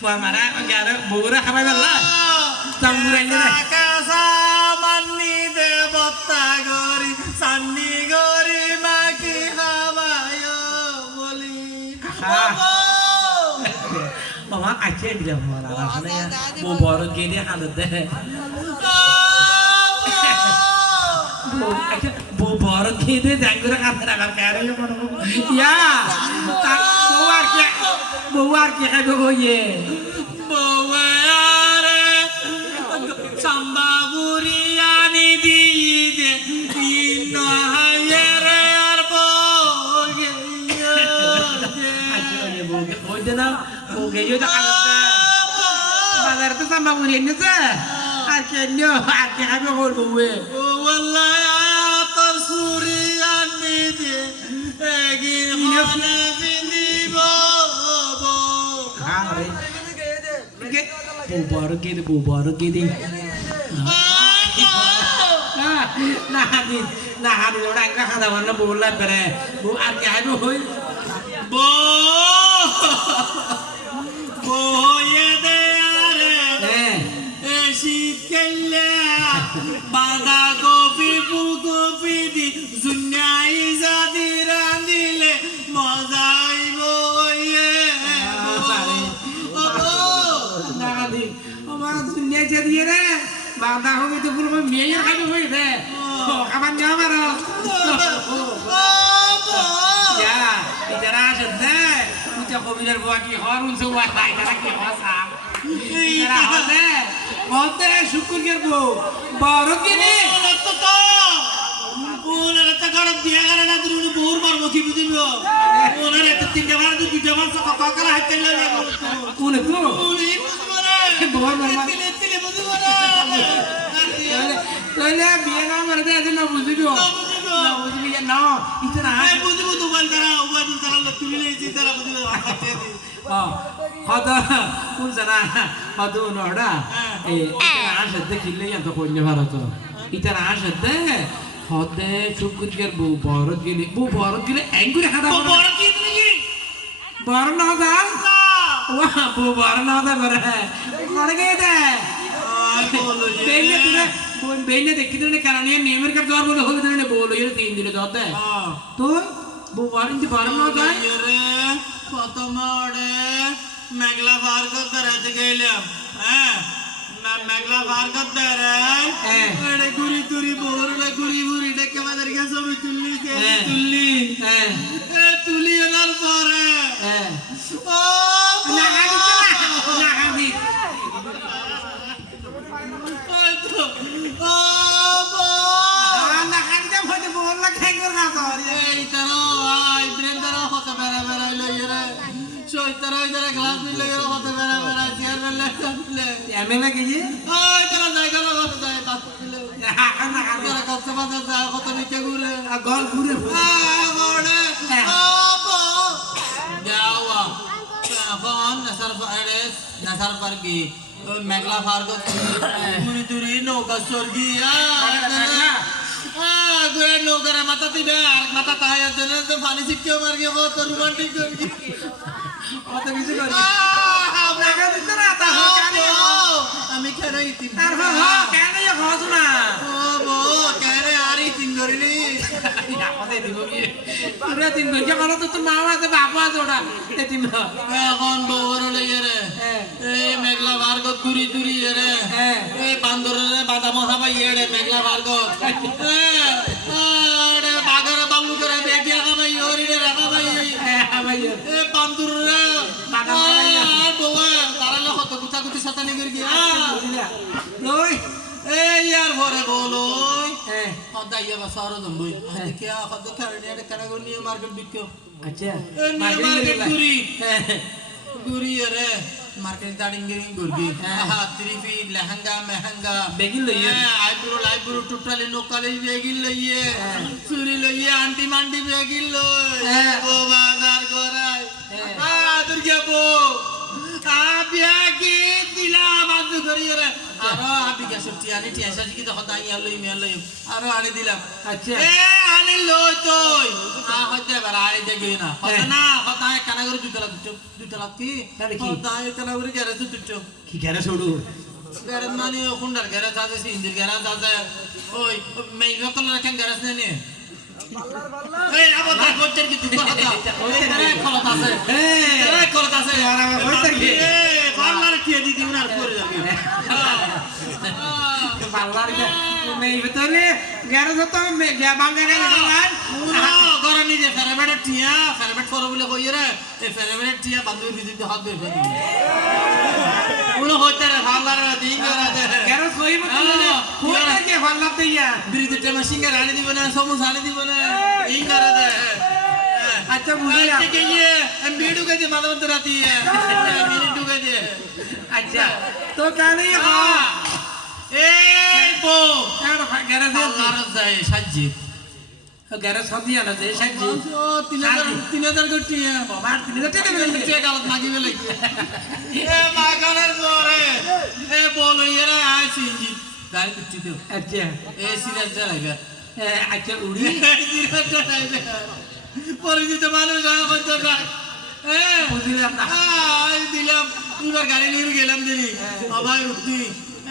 Puan mana gara bogora khabai bella. Tambura ini deh. Kasa mani devata gori sanni gori maki khabayo boli. Mama aceh bilang mana rasanya bu baru gini halut deh. Bu baru gini jangan kata nak kaya ni mana ya. Tak buar kia kayak begoye. Baware samba buriani diye ino hayere arboge Aceh boge boge na boge yo tak ada. Bazar tu sama buriani sah. Acehnya aceh kayak begoye. wallahi atar suriani diye egin hane bindi bobo bubar gini. Nah, orang kan ada mana bola bere, bu arke aja boy. bo ye de are শীতকালে বাঁধা copy ফুলকপি দি জুনিয়াই জাদি রাঁধিলে মজা আইব আমার দুনিয়া jadi রে বাঁধা হবে তো ফুলকপি মেয়ে খাবে হই রে খাবার না মারো ya bicara sedhe ucap kopiler buat ki horun semua bicara ki hosam bicara hote syukur gerbo baru gini ওনার একটা গরম বিয়া করে না তুমি বহুর বার মুখি বুঝিব ওনার একটা তিনটা বার দুইটা বার সকাল করে হাঁটতে লাগে কোনে তো উনি বুঝবো না বহুর বার তিলে তিলে বুঝবো না লইলে বিয়ে না মরতে আছে না বুঝিব না বুঝবি না ইতে না বুঝবো তো বল তারা তুমি লেছি তারা বুঝবো হাঁটতে দি hada kun sana hadu noda itara ashadde kille yanto konne barato itara ashadde hode syukur ger bu borot gile angure hada বড় কি তুমি bor na da wah bu bor na da bare kore ge de বলো belle dekkidene karane nemer kar dwar bolo hobe dene bolo ye 3 dine dote to bu bor inti bor na da প্রথমে মেঘলা পার করতে রাতে গেলাম হ্যাঁ মেঘলা পার করতে রে গুড়ি তুরি Bourla গুড়ি বুড়ি ডেকে বাজার গেছে আমি তুললি তুলি এনার পরে ও না হাদি না হাদি মধ্যে বললা খাই কর না তোর এই তারা আই ব্রেন্ডার হতে বেরা বেরা লইরে শয়তারা ইদারে গ্লাস মিলে গেল হতে বেরা বেরা চেয়ার বেলা কাটলে এমএলএ কি জি ওই তারা জায়গা না হতে যায় তাহলে না তারা কত বাজার যায় কত নিচে ঘুরে গল ঘুরে বড়ে আবো যাওয়া ফোন নাসার পারকি মেঘলা ফার্গ মুনি তুরি নৌকা সরগি গুরে নৌকার মাথা দিবে আর মাথা তাহার জন্য তো পানি ছিটকে মার গিয়ে বহুত রোমান্টিক করবি অত কিছু করি টাকা দিতে না তা আমি কেন ইতিম আর কেন ইয়ে খোঁজ না ও বো কেন আর ইতিম করিনি আমাদের দিব কি পুরা দিন ধরে কেন তো তোর মা আছে বাবা আছে ওটা দিন এখন বউর লইয়ে রে এই মেঘলা ভার্গ তুরি তুরি রে এই বান্দরের বাদা মশা পাই রে মেঘলা ভার্গ আরে বাগারে বাবু করে বেগিয়া কামাই ওরি রে রাখা ভাই এই বান্দুরে বাগা বউয়া তারালে কত কুচা কুচি শতানি করে গিয়া লই এই ইয়ার ভরে বলো হদা ইয়া বাসারো দম্বই দেখে হদা কারণে এটা কেন করে নিয়ে মার্কেট বিক্কো আচ্ছা মার্কেট গুরি গুরি রে মার্কেট দাড়িঙ্গে গুরগি থ্রি পিস লেহেঙ্গা মেহেঙ্গা বেগিল লইয়ে আইব্রো টোটালি নোকালি বেগিল লইয়ে চুরি লইয়ে আন্টি মান্টি বেগিল লই ও বাজার করাই দুর্গা বো বিয়া কি দিলা বাজু করি রে আচ্ছা আরো আবি গ্যাস টিয়ানি টিয়াসা কি তো হদাই ইয়ালই আরো আনি দিলাম আচ্ছা এ আনি লই তুই হতে বার আনি দেগে না হতে না হদাই কানা করে দুতলা কি তাহলে কি? হদাই কানা করে গ্যারেজ দুটো কি কেন ছোড়ু গ্যারেজ মানে হুন্ডার গ্যারেজ আছে সিন্দির গ্যারেজ আছে ওই মেইন কল রাখেন গ্যারেজ নেই এই আবার করতে কি দুটো হতা ওই রে খলত আছে রে খলত আছে আর আমার কইতে কি? এ পার্লার কি দিদি উনার করে যাবে পাল্লার মেয়ে ভিতরে গ্যারেজ তো বাংলা গ্যারেজ নাই গরম নিজে ফেরাবেট টিয়া ফেরাবেট করো বলে কই রে এই ফেরাবেট টিয়া বান্ধবী বিদিতে হাত বের করে দিবে উলো হইতে রে পার্লার দিন করে দে গ্যারেজ কই মত কোথা কে পাল্লা দিয়া বিদিতে মেশিন আনি দিব না সমোসা আনি দিব না এই করে দে আচ্ছা বুঝলাম ঠিক আছে আমি ভিডিও কে দে মাঝে মধ্যে রাতি মিনিট ঢুকে দে আচ্ছা তো কানে এই বো আর গ্যারেজ পার্লার যায় সাজি গ্যারেজ সব দিয়া না যে সাজি 3000 কোটি বাবা 3000 টাকা দিলে কে গালত মাগি বেলে এ মাগানের জোরে এ বলো এরা আইছি ইঞ্জি গাড়ি কুচ্ছি তো আচ্ছা এ সিরিয়াস চালাইবে আচ্ছা উড়ি সিরিয়াস চালাইবে পরিচিত মানুষ হয় কত টাকা বুঝলাম না দিলাম এবার গাড়ি নিয়ে গেলাম দিদি ভাই উঠতি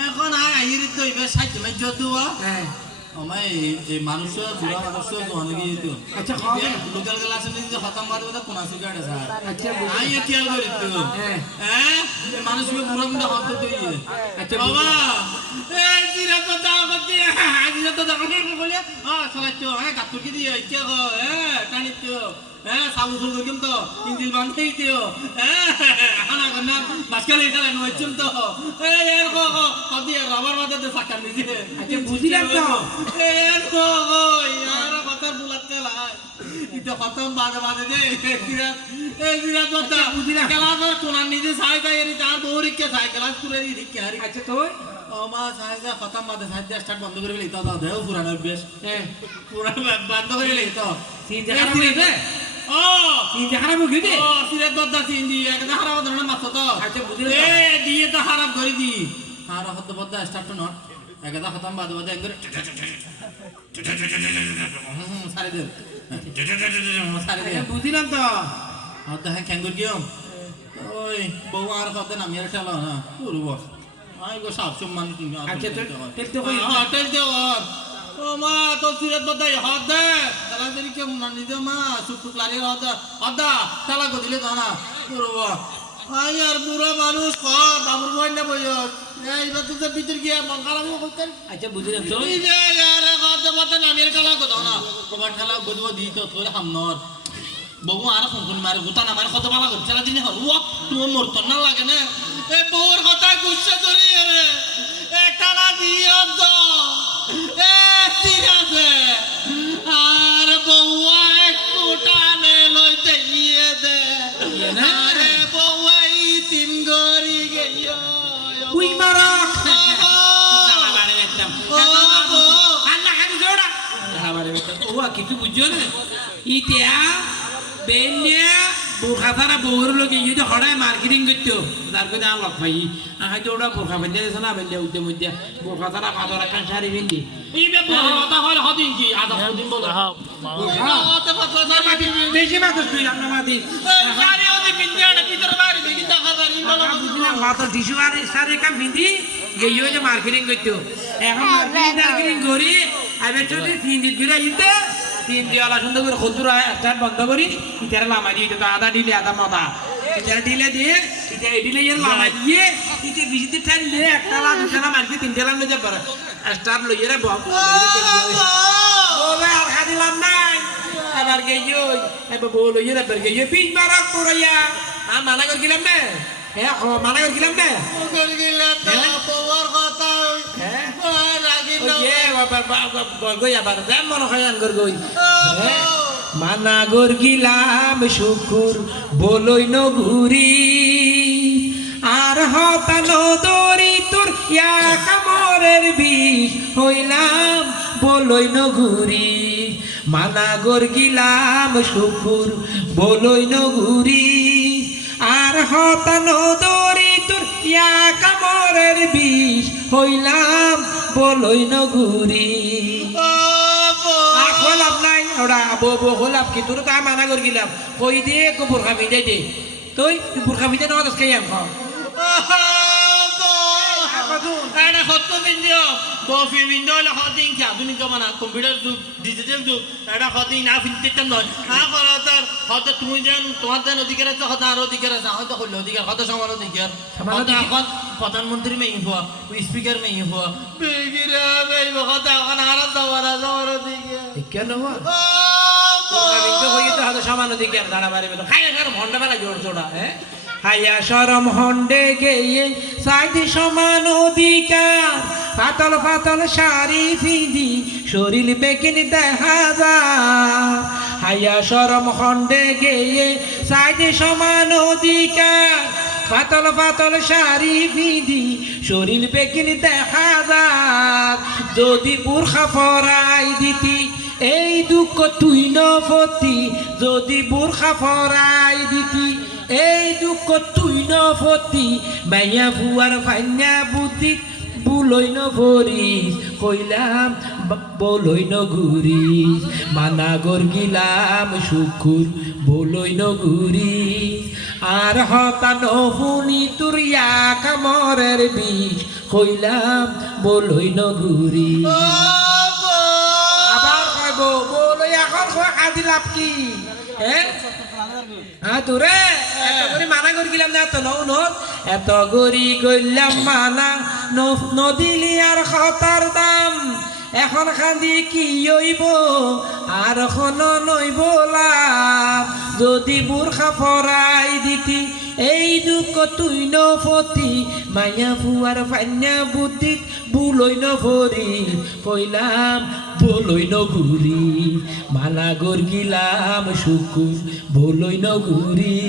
এখন আইরি তো এবার সাহায্য মাইজ দেওয়া হ্যাঁ আমায় এই মানুষ বুড়া মানুষ দোকানে গিয়ে যেত আচ্ছা লোকাল ক্লাস নিয়ে খতম বাদ বাদ কোন আসু গাড়ি স্যার আচ্ছা আই খেয়াল করি তো হ্যাঁ হ্যাঁ মানুষ বুড়া মুন্ডা হত তো ইয়ে আচ্ছা বাবা এই জিরা তো দাও করতে জিরা তো দাও বলে সরাচ্ছো গাত্তু কি দিয়ে ইচ্ছে গো টানি তো সাবু ফুল করিম তো ইঞ্জিল বান্ধেই দিও আনা গন্না বাসকালে এটা নইছুম তো এর গো কদি রবার মাথাতে সাকার নিছে আচ্ছা বুঝলাম তো এর গো ইয়ার কথা বুলাতে লাই ইতো খতম বাদে বাদে দে জিরা কথা বুঝলাম ক্লাস কোনার নিজে সাই তাই এর তার বউরিকে সাই ক্লাস করে দি কি হারি আচ্ছা তো মা সাইজা খতম বাদে সাইজা স্টার্ট বন্ধ করে লই তো দাও দেও পুরানো বেশ হ্যাঁ পুরানো বন্ধ করে লই তো তিন জায়গা বুঝে ও তিন জায়গা বুঝে ও সিরে দদ্দা সিন্দি একটা হারাব ধরনের মাছ তো আচ্ছা বুঝলাম এ দিয়ে তো হারাব করে দি হারা হতে বদ্দা স্টার্ট নট একটা খতম বাদে বাদে একবার সারে দে সারে দে বুঝলাম তো আর তো হ্যাঁ ক্যাঙ্গুর গিয়ে ওই বউ আর কত না মেরে ঠেলা না পুরো আই গো সব সম্মান তুমি আচ্ছা তো কই হোটেল দে ও মা তো সিরাত বদাই হাত দে তালা দেরি কে না নিদে মা সুটু ক্লারি হাত আদা তালা গো দিলে না পুরো আই আর বুড়া মানুষ কর বাবুর বই না বই এই বাত তো ভিতর গিয়ে মন খারাপ করতে আচ্ছা বুঝলাম তো এই যে यार কত মত না মেরে ঠেলা গো না কবার ঠেলা গদব দি তো তোর হামনর বউ আর ফোন মারে গুতা না মারে কত বালা করছে দিনে হল ও তোমার মরত না লাগে না এ বউর কথা গুচ্ছে ধরি রে একটা না দিও তো এ ঠিক আছে আর বউ একটু টানে লইতে গিয়ে দে আরে বউ এই তিন গড়ি গেইও উই মারা কিছু বুঝছো না ইতিয়া বেন্যা বোরখা তারা বউর লোক ইয়ে হড়ায় মার্কেটিং করতো যার করে আমার লগ পাই হয়তো ওরা বোরখা বেঁধে দিয়েছে না বেঁধে উঠতে মধ্যে বোরখা তারা পাথর একটা শাড়ি বেঁধে এই ব্যাপার কথা হয় হদিন কি আদা হদিন বলো বেশি মাথর তুই আমরা মাদি শাড়ি ওদি বিন্দাড় ভিতর বাইরে দেখি দেখা জানি বলো মাথর টিস্যু আর শাড়ি কাম বিঁধি গিয়ে যে মার্কেটিং করতো এখন মার্কেটিং করি আবার যদি 3 দিন ঘুরে ইতে 3 দিওয়ালা সুন্দর করে খুচরা স্টার্ট বন্ধ করি ইতারে লামা দিয়ে তো আদা দিলে আদা মতা ইতারে দিলে দিয়ে ইতে দিলে এর লামা দিয়ে ইতে বিজিতে টাইলে একটা লা দুটা না মার্কে 3 দিলাম লয়ে যাবার স্টার্ট লইয়ে রে বল আর খাদিলাম নাই আবার গেইও এবার বল লইয়ে রে বার গেইও পিছ মারা পুরাইয়া আ মানা কর গিলাম না হ্যাঁ মানা কর গিলাম না কর গিলাম না বউর কথা হ্যাঁ রাগি না ওয়ে বাবা গই আবার দেন মনে হয় আন গই মানা গর গিলাম শুকুর বলই ন ঘুরি আর হতানো দরি তোর ইয়া কামরের বিষ হইলাম বলই ন ঘুরি মানা গর গিলাম শুকুর বলই ন ঘুরি আর হতানো দরি তোর ইয়া কামরের বিষ হইলাম বলই নগুরি হলাপ নাই ওরা বউ হলাপ কি তোর তা মানা করে গেলাম কই দিয়ে বোরখা ভিজে দে তুই বোরখা ভিজে নেওয়া দশ খেয়ে খাও এটা সত্য বিন্দিও কফি বিন্দিও হলে হদিন কি আধুনিক জমানা কম্পিউটার যুগ ডিজিটাল যুগ এটা হদিন না ফিনতে নয় হ্যাঁ করা তার হয়তো তুমি যেন তোমার যেন অধিকার আছে হয়তো আর অধিকার আছে হয়তো হইলে অধিকার হয়তো সমান অধিকার হয়তো এখন প্রধানমন্ত্রী মেয়ে হওয়া স্পিকার মেয়ে হওয়া বেগিরা বেইব হয়তো এখন আর যাওয়ার কেন হয়তো সমান অধিকার দাঁড়া বাড়ি খাই ভন্ডা বেলা জোর জোড়া হ্যাঁ হাইয়া সরম হন্ডে গেয়ে সাইডে সমান অধিকার পাতল পাতল শাড়ি ফিদি শরীর বেকিন দেখা যায় হাইয়া সরম হন্ডে গেয়ে সাইডে সমান অধিকার পাতল পাতল শাড়ি ফিদি শরীর বেকিন দেখা যায় যদি বোরখা পরাই দিতি এই দুঃখ তুই নফতি যদি বোরখা পরাই দিতি এই দুঃখ তুই নফতি মাইয়া ফুয়ার ফাইনা বুদ্ধি বুলই নভরিস কইলাম বলই নঘুরিস মানা গর গিলাম শুকুর বলই নঘুরিস আর হতা নহুনি তোর ইয়া কামরের বিষ কইলাম বলই নঘুরিস আবার কইব বলই এখন খাদি লাভ কি হ্যাঁ তোরে এত করে মানা করে গেলাম না এত নৌনত এত গরি গইলাম মানা নদিলি আর খতার দাম এখন খান্দি কি হইব আর এখন নইব লাভ যদি বোরখা পরাই দিতি এই দুঃখ তুই নফতি মাইয়া ফুয়ার ফাইনা বুদ্ধিত বুলই নভরি কইলাম বলই নঘুরি মালা গর গিলাম শুকুর বলই নঘুরি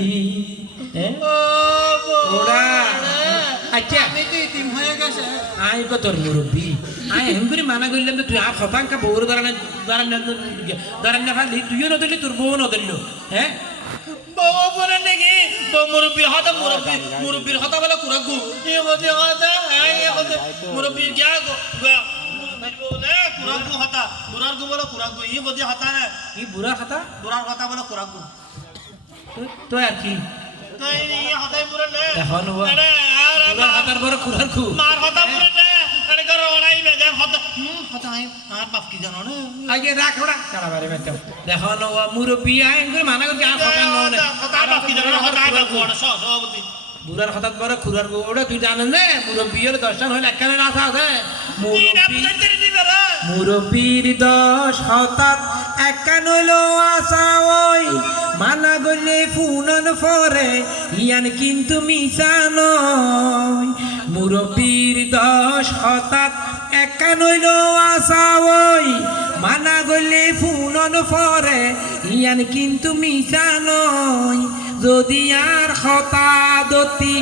ওরা আচ্ছা আই কত মুরব্বী আই এম করে মানা করলাম তুই আর শতাঙ্কা বউর দাঁড়ান না ফালি তুইও নদলি তোর বউ নদলিল হ্যাঁ বউ বলে নাকি মুরব্বী হতা মুরব্বীর হতা বলে কুরাগু এ হতে হতা এ হতে মুরব্বীর গিয়া কুরাগু হতা বুড়ার গু বলে কুরাগু ই হতে হতা না ই বুড়ার হতা বলে কুরাগু তো আর কি তো এই হতাই বুড়া না এখন আর বুড়ার হতার বড় কুরাগু মার হতা বুড়া না আরে ঘর ওরাই বেজান হতা হতা আর বাপ কি জানো না আগে রাখ ওরা চালা বারে বেটা দেখো নো মুরব্বী আই করে মানা করে আর হতা না হতা বাপ কি জানো হতা বড় সভাপতি বুড়ার হঠাৎ বড় খুরার গোড়া তুই জানেন না মুরব্বীর দর্শন হইলে একখানে রাখা আছে মুরব্বীর দশ হঠাৎ একখান হইল আসা ওই মানা গলে ফুনন ফরে ইয়ান কিন্তু মিশা নয় মুরব্বীর দশ হঠাৎ একখান হইল আসা ওই মানা গলে ফুনন ফরে ইয়ান কিন্তু মিশা নয় যদি আর হতাদতি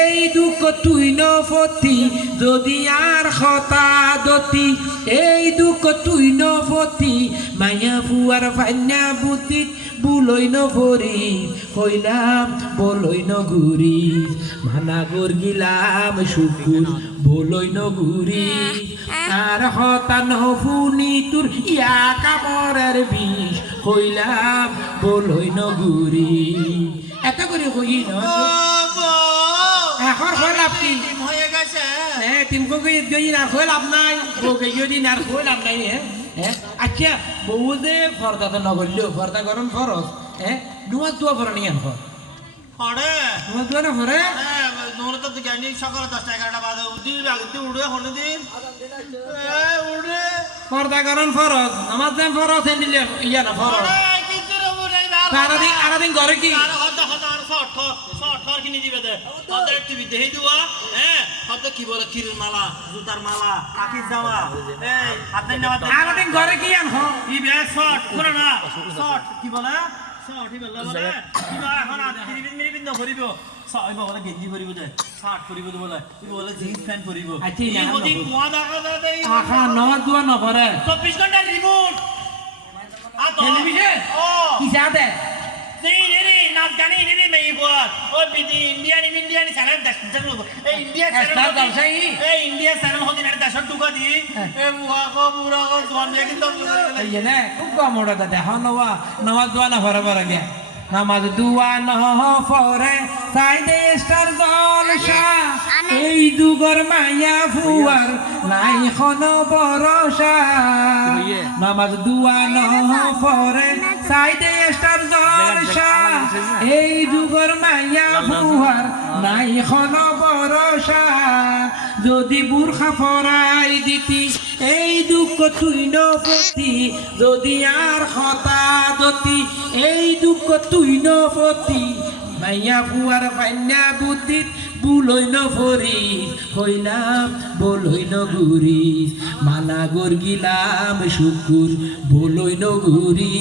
এই দুঃখ তুই নফতি যদি আর হতাদতি এই দুঃখ তুই নফতি মাইয়া ফুয়ার ফাইনা বুদ্ধিত বুলই নভরি কইলাম বলই নঘুরি মানা গর গিলাম শুকুর বলই নঘুরি আর হতা নফুনি তোর ইয়া কামরের বিষ কইলাম বলই নঘুরি এত করে কই না এখন হয় লাভ কি হয়ে গেছে হ্যাঁ তিনকো গই না হয় লাভ নাই বউকে গই না হয় লাভ নাই হ্যাঁ আচ্ছা বউ যে ফর্দা তো নগরলেও ফর্দা গরম ফরস হ্যাঁ নুয়া দুয়া ফর নিয়ান ফর হরে নুয়া দুয়া না ফরে নোর তো জ্ঞানী সকাল 10টা 11টা বাজে উঠি আগতে উড়ে হনে দিন উড়ে ফর্দা গরম ফরস নামাজ দেন ফরস দিলে ইয়া না ফরস সারাদিন ঘরে কি কিনে দিবে দে টিভি দেখে দেওয়া হ্যাঁ হয়তো কি বলে কিরের মালা জুতার মালা কাকির জামা এই হাতে নেওয়া সারাদিন ঘরে কি আন কি বে শর্ট করে না শর্ট কি বলে শর্ট কি বলে বলে এখন আর মিনিট না ভরিব সবাই বলে গেঞ্জি ভরিব দে শার্ট ভরিব বলে কি বলে জিন্স প্যান্ট ভরিব আচ্ছা এই ওদি কোয়া দেখা দে আহা নামাজ দুয়া না পড়ে 24 ঘন্টা রিমোট টেলিভিশন ও কি সাথে সেই রে না গানি নি মেই বল ও বিদি ইন্ডিয়ানি চ্যানেল দেখছেন লোক এই ইন্ডিয়া চ্যানেল এই ইন্ডিয়া চ্যানেল হদিন এর দেশ টুকা দি এ মুহা কো পুরা কো জোয়ান দেখি তো এই নে খুব কম ওটা দেখো নওয়া নামাজ দোয়া না ফরবার আগে নামাজ দোয়া না ফরে সাইদে স্টার জলসা এই দুগর মাইয়া ফুয়ার নাই খন ভরসা নামাজ দোয়া না ফরে সাইদে স্টার জলসা এই দুগর মাইয়া ফুয়ার নাই খন ভরসা যদি বুরখা ফরাই দিতি এই দুঃখ তুই নপতি যদি আর হতা দতি এই দুঃখ তুই নপতি মাইয়া ফুয়ার পান্যা বুদ্ধিত বুলই নফরি হইলাম বলই নগুরি মালা গর্গিলাম শুকুর বলই নগুরি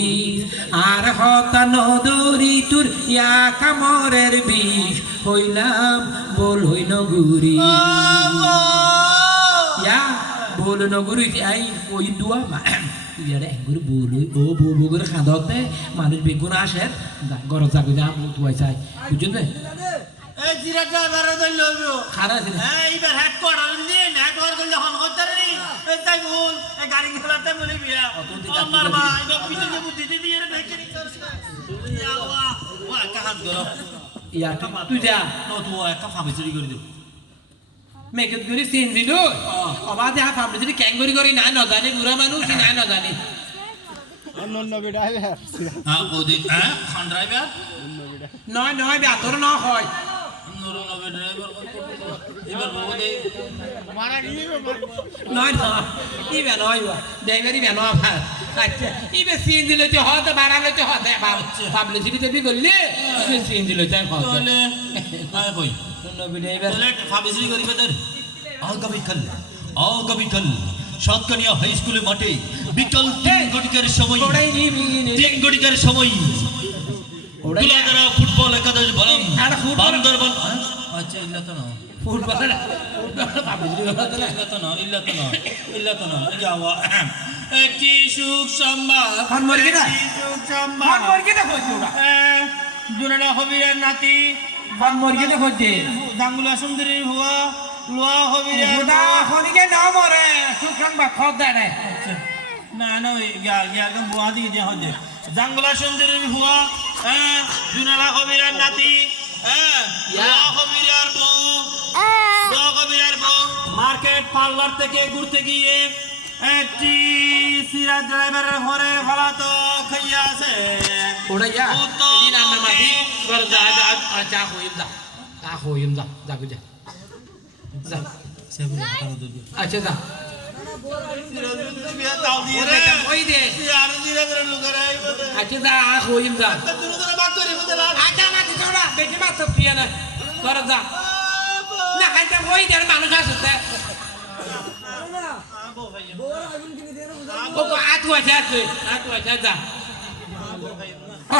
আর হতা নদরি তোর ইয়া কামরের বিষ হইলাম বলই নগুরি ইয়া বলো নগুরি আই ওই দুয়া মা ইয়ারে গুরু বলো ও বউ করে খাঁদতে মানুষ বেগুন আসে গরজ যাবে যা তুই চাই বুঝলে এই জিরা ড্রাইভার দই লইবো খারা দিন এইবার হেড কোয়ার্টার দিয়ে নেটওয়ার্ক করলে হন করতে রে এই তাই বল এই গাড়ি চালাতে বলি বিয়া আমার ভাই এটা পিছে যে বুদ্ধি দিয়ে রে বেকেরি ইয়া ওয়া কাহাত গরো ইয়া তুই যা নো তুই একটা ফাবে চুরি করে দিও মেকত করি সিন দিলো অবা যা ফাবলে যদি ক্যাঙ্গরি করি না জানি বুড়া মানুষ না জানি অন্য ড্রাইভার হ্যাঁ ওদিন হ্যাঁ খান ড্রাইভার নয় বেতর ন হয় নুরু নবে ড্রাইভার এবার ওদে মারা গিয়ে নয় ইবে নয় ড্রাইভারই বেন আমার আচ্ছা ইবে সিন দিলে তো হতে বাড়ালে তো হতে ফাবলে যদি তুমি করলে ইবে সিন দিলে তাই হতে তাহলে আয় কই নবী ড্রাইভার তাহলে ফাবে চুরি করি বেদের আগামীকাল সাতকানিয়া হাই স্কুলে মাঠে বিকাল 3 ঘটিকার সময় ওড়াই নিবি 3 ঘটিকার সময় দুলাদারা ফুটবল একাদশ বলম আর ফুটবল বান্দরবান আচ্ছা ইল্লা তো না ফুটবল ফাবলে যদি ইল্লা তো না যাওয়া একটি সুখ সংবাদ ফোন মরগি না সুখ ফোন সংবাদ মরগি না কইছুড়া দুলানা হবিরের নাতি ফোন মরগি না কইছে জাঙ্গুলা সুন্দরীর হুয়া লোয়া হবিরের খুদা খনিকে না মরে সুখাং বা খদ দেয় না না ওই গিয়া বুয়া দিয়ে দেওয়া হচ্ছে জাঙ্গুলা সুন্দরীর হুয়া দুলানা হবিরের নাতি লোয়া হবিরের বউ মার্কেট পার্লার থেকে ঘুরতে গিয়ে একটি সিরাজ ড্রাইভারের ঘরে ভাড়াতো খাইয়া আছে ওড়া ইয়া দিন আন্না মাটি কর যা চা হইম যা যা যা যা আচ্ছা যা ওই দে আচ্ছা যা হইম যা আচ্ছা মাটি তোরা বেটি মাছ পিয়া না কর যা না খাইতে ওই দে মানুষ আসছে ও আতু আচ্ছা যা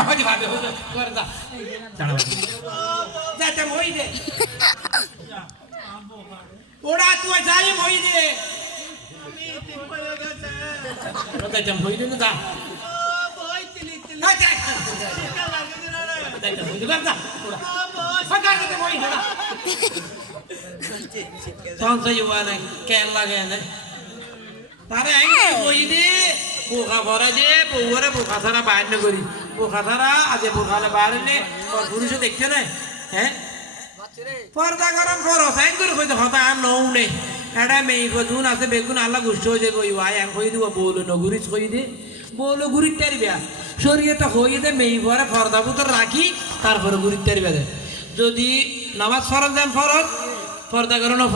হইতে ভাবে কর যা দাঁড়া যা তে মই দে ওড়া তুই যাই মই দে ওটা জম হই দে না যা আচ্ছা আচ্ছা মই দে যা ওড়া ফাকার দে মই দে সঞ্চয় হওয়া নাই কেন লাগে না তারে আইনি মই দে বোকা ভরা যে বউরে বোকা ছাড়া বাইর না করি বোকা ছাড়া আজ বোকালে বাইরে নে পুরুষে দেখছে না হ্যাঁ পর্দা গরম করো সাইন করে কইতে হতা আর নও নে এটা মেয়ে বধুন আছে বেগুন আল্লাহ গুষ্ট হয়ে যাবে ওই আর কই দিব বউলো নগুরিস কই দে বউলো গুরিত তারিবা শরীয়তে হয়ে দে মেয়ে ভরে পর্দা পুতর রাখি তারপরে গুরিত তারিবা দে যদি নামাজ ফরজ দেন ফরজ পর্দা করো